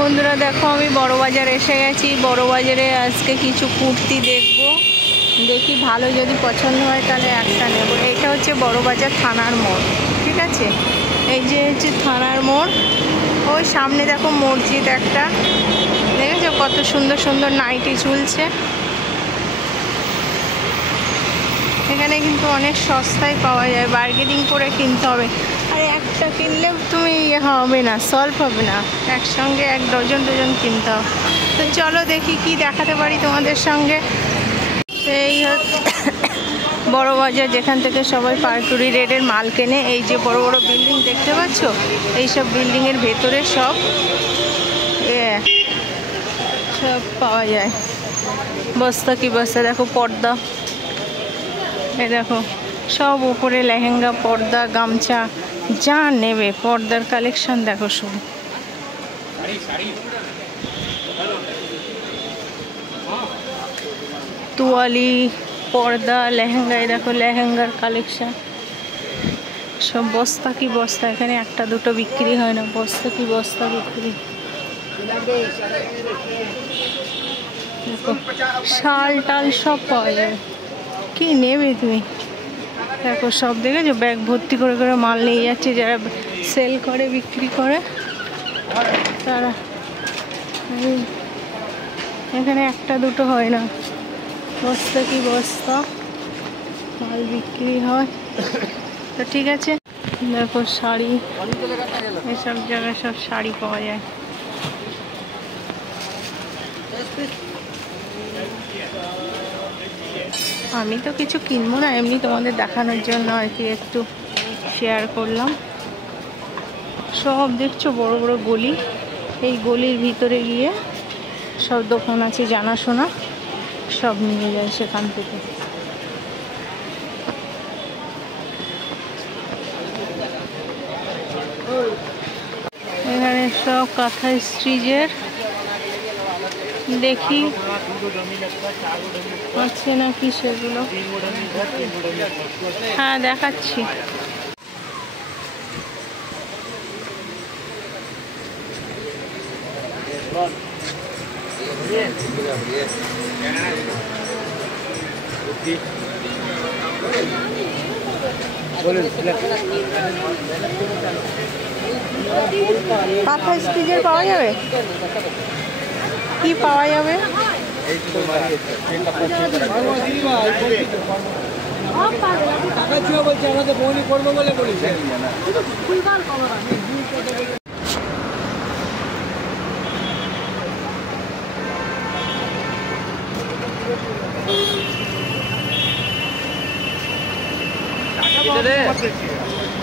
বন্ধুরা দেখো, আমি বড় বাজার এসে গেছি। বড় বাজারে আজকে কিছু কুর্তি দেখব, দেখি ভালো যদি পছন্দ হয় তাহলে একটা নেব। এটা হচ্ছে বড় বাজার থানার মোড়, ঠিক আছে? এই যে হচ্ছে থানার মোড়। ওই সামনে দেখো মসজিদ একটা, দেখেছো কত সুন্দর সুন্দর নাইটি ঝুলছে। এখানে কিন্তু অনেক সস্তায় পাওয়া যায়, বার্গেনিং করে কিনতে হবে। আর একটা কিনলে তুমি হবে না, সলভ হবে না, একসঙ্গে এক ডজন ডজন কিনতে হবে। তো চলো দেখি কি দেখাতে পারি তোমাদের সঙ্গে। এই হচ্ছে বড় বাজার, যেখান থেকে সবাই পাইকারি রেটের মাল কেনে। এই যে বড় বড় বিল্ডিং দেখতে পাচ্ছ, এইসব বিল্ডিংয়ের ভেতরে সব সব পাওয়া যায়। বস্তা কি বস্তা, দেখো পর্দা, এই দেখো সব উপরে লেহেঙ্গা, পর্দা, গামছা, যা নেবে পর্দার কালেকশন দেখো শুধু। তোয়ালি, পর্দা, লেহেঙ্গা, এই দেখো লেহেঙ্গার কালেকশন সব। বস্তা কি বস্তা, এখানে একটা দুটো বিক্রি হয় না, বস্তা কি বস্তা বিক্রি। দেখো শাল টাল সব পাওয়া যায়, কি নেবে তুমি দেখো সব। দেখেছো ব্যাগ ভর্তি করে করে মাল নিয়ে যাচ্ছে, যারা সেল করে বিক্রি করে তারা। এখানে একটা দুটো হয় না, বস্তা কি বস্তা মাল বিক্রি হয়। তো ঠিক আছে, দেখো শাড়ি, এসব জায়গায় সব শাড়ি পাওয়া যায়। আমি তো কিছু কিনবো না, এমনি তোমাদের দেখানোর জন্য আর কি একটু শেয়ার করলাম। সব দেখছো বড় বড় গলি, এই গলির ভিতরে গিয়ে সব দোকান আছে জানাশোনা, সব নিয়ে যায় সেখান থেকে। এখানে সব কাঁথা স্টিচের, দেখি আছে নাকি সেগুলো। হ্যাঁ দেখাচ্ছি। কাঁথা স্টিচের পাওয়া যাবে, কি পাওয়া যাবে?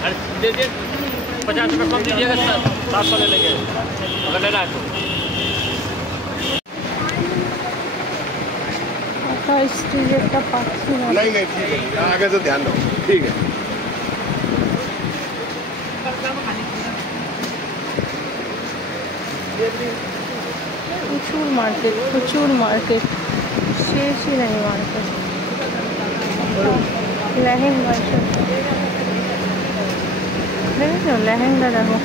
और दीजिए 50 रुपये कम दीजिएगा, 700 ले लेंगे अगर लेना है तो। स्टीचरটা পাচ্ছি না। नहीं नहीं ठीक है, आगे से ध्यान दो, ठीक है। প্রচুর মার্কেট, প্রচুর মার্কেট, শেষই নেই মার্কেট। লেহেঙ্গা, দেখেছো লেহেঙ্গা দেখো।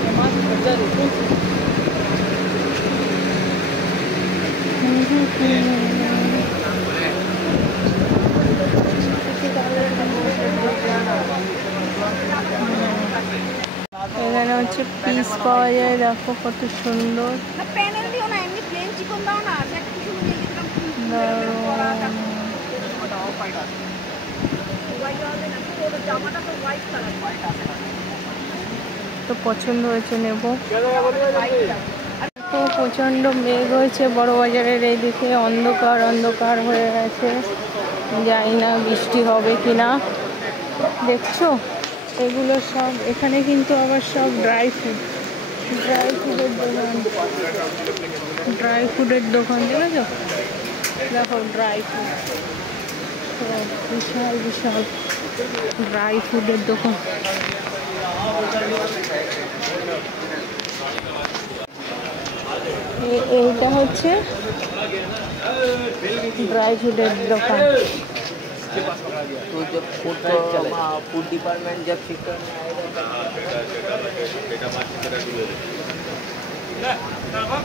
এখানে হচ্ছে পিস পাওয়া যায়, দেখো কত সুন্দর। তো পছন্দ হয়েছে নেব। তো প্রচণ্ড মেঘ হয়েছে বড় বাজারের এই দিকে, অন্ধকার অন্ধকার হয়ে গেছে, জানি না বৃষ্টি হবে কি না। দেখছো এগুলো সব, এখানে কিন্তু আবার সব ড্রাই ফুড, ড্রাই ফুডের দোকান, ড্রাই ফুডের দোকান দেখেছো, দেখো ড্রাই ফুড, বিশাল বিশাল ড্রাই ফুডের দোকান। এইটা হচ্ছে ড্রাই ফুডের দোকান। तो जब फूड डिपार्टमेंट जब चेक करने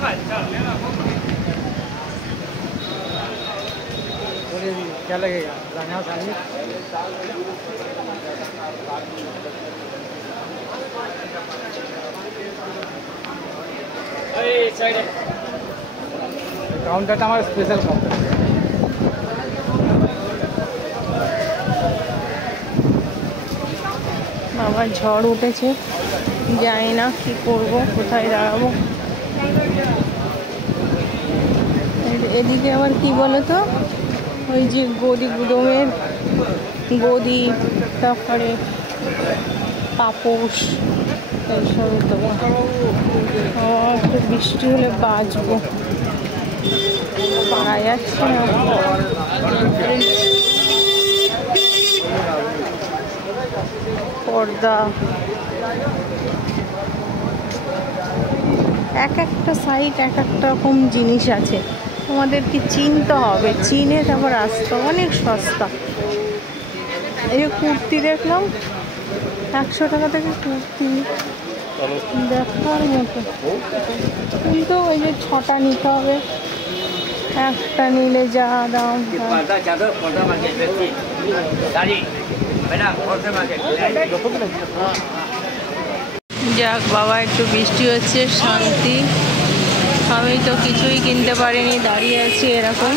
आएगा क्या लगेगा रंगा साड़ी কাউন্টারটা আমার স্পেশাল কাউন্টার বাবা ঝড় উঠেছে, জানি না কি করব, কোথায় দাঁড়াবো। এদিকে আবার কি বলতো, ওই যে গদি গুদমের গদি, তারপরে পাপোশ, এইসবের দোকান। একটু বৃষ্টি হলে বাঁচবো, পারা যাচ্ছে না। পর্দা, এক একটা সাইড এক একটা রকম জিনিস আছে, তোমাদেরকে চিনতে হবে, চিনে তারপর আসতে হবে। অনেক সস্তা। এই যে কুর্তি দেখলাম 100 টাকা থেকে কুর্তি দেখার মতো, কিন্তু ওই যে 6টা নিতে হবে, একটা নিলে যা দাম। যাক বাবা, একটু বৃষ্টি হচ্ছে, শান্তি। আমি তো কিছুই কিনতে পারিনি, দাঁড়িয়ে আছি এরকম।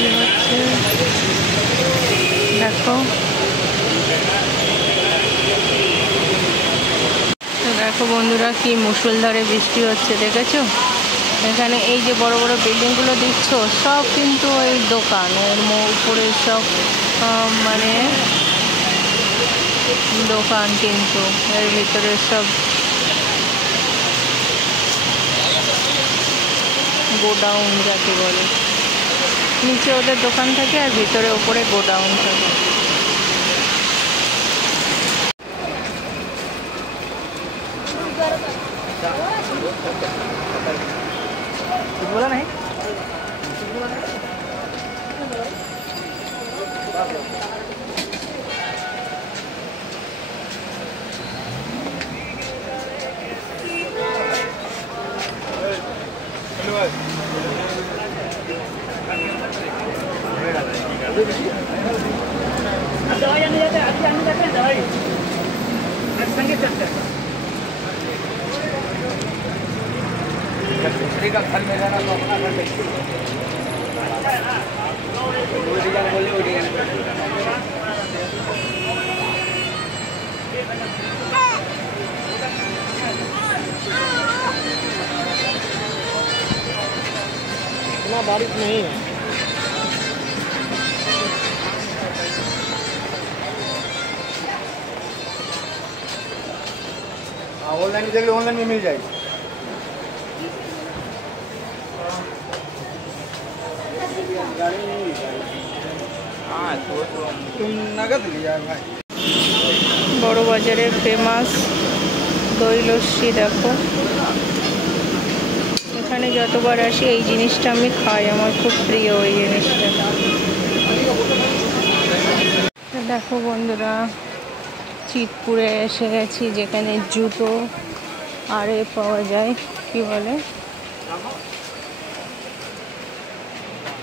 বৃষ্টি হচ্ছে, দেখো। দেখো বন্ধুরা, কি মুষলধারে বৃষ্টি হচ্ছে, দেখেছো? এখানে এই যে বড় বড় বিল্ডিংগুলো দেখছো, সব কিন্তু ওই দোকান, এর উপরে সব মানে দোকান, কিন্তু এর ভিতরে সব গোডাউন যাকে বলে। নিচে ওদের দোকান থাকে আর ভিতরে ওপরে গোডাউন থাকে। बोला नहीं दवाई आने जाते हैं, अभी आने जाते हैं दवाई संगे चलते हैं। दूसरे का घर में रहना तो अपना घर देखिए, इतना बारिश नहीं है। ऑनलाइन देख लो, ऑनलाइन में मिल जाएगी। तुम नगद लिया भाई। বড় বাজারের ফেমাস দই লস্যি দেখো। এখানে যতবার আসি এই জিনিসটা আমি খাই, আমার খুব প্রিয় এই জিনিসটা। দেখো বন্ধুরা, চিতপুরে এসে গেছি, যেখানে জুতো আর এ পাওয়া যায়, কি বলে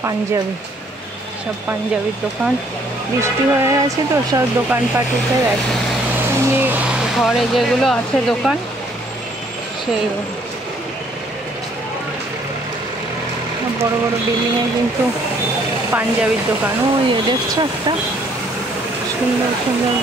পাঞ্জাবি, সব পাঞ্জাবির দোকান। বৃষ্টি হয়ে গেছে তো সব দোকানপাট উঠে গেছে, এমনি ঘরে যেগুলো আছে দোকান সেইগুলো। বড় বড় বিল্ডিংয়ে কিন্তু পাঞ্জাবির দোকান। ওই দেখছো একটা সুন্দর সুন্দর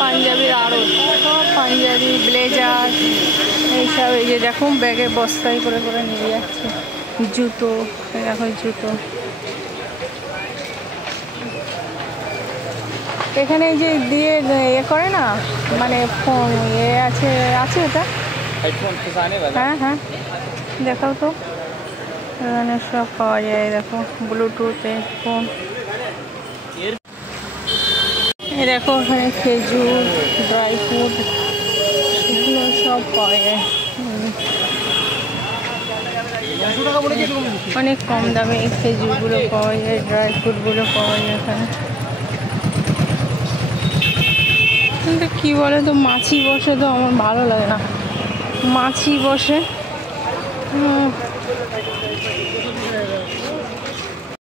পাঞ্জাবির, আরও সব পাঞ্জাবি, ব্লেজার এইসব। এই যে দেখো ব্যাগে বস্তায় করে করে নিয়ে যাচ্ছে। জুতো, দেখো জুতো। এখানে এই যে দিয়ে এ করে না, মানে ফোন ইয়ে আছে, আছে এটা হ্যাঁ হ্যাঁ, দেখাও তো। এখানে সব পাওয়া যায়, দেখো ব্লুটুথ ফোন। এই দেখো ওখানে খেজুর, ড্রাই ফ্রুট, এগুলো সব পাওয়া যায়। অনেক কম দামে এই খেজুরগুলো পাওয়া যায়, ড্রাই ফ্রুটগুলো পাওয়া যায় এখানে। কিন্তু কী বলে তো, মাছি বসে তো আমার ভালো লাগে না, মাছি বসে।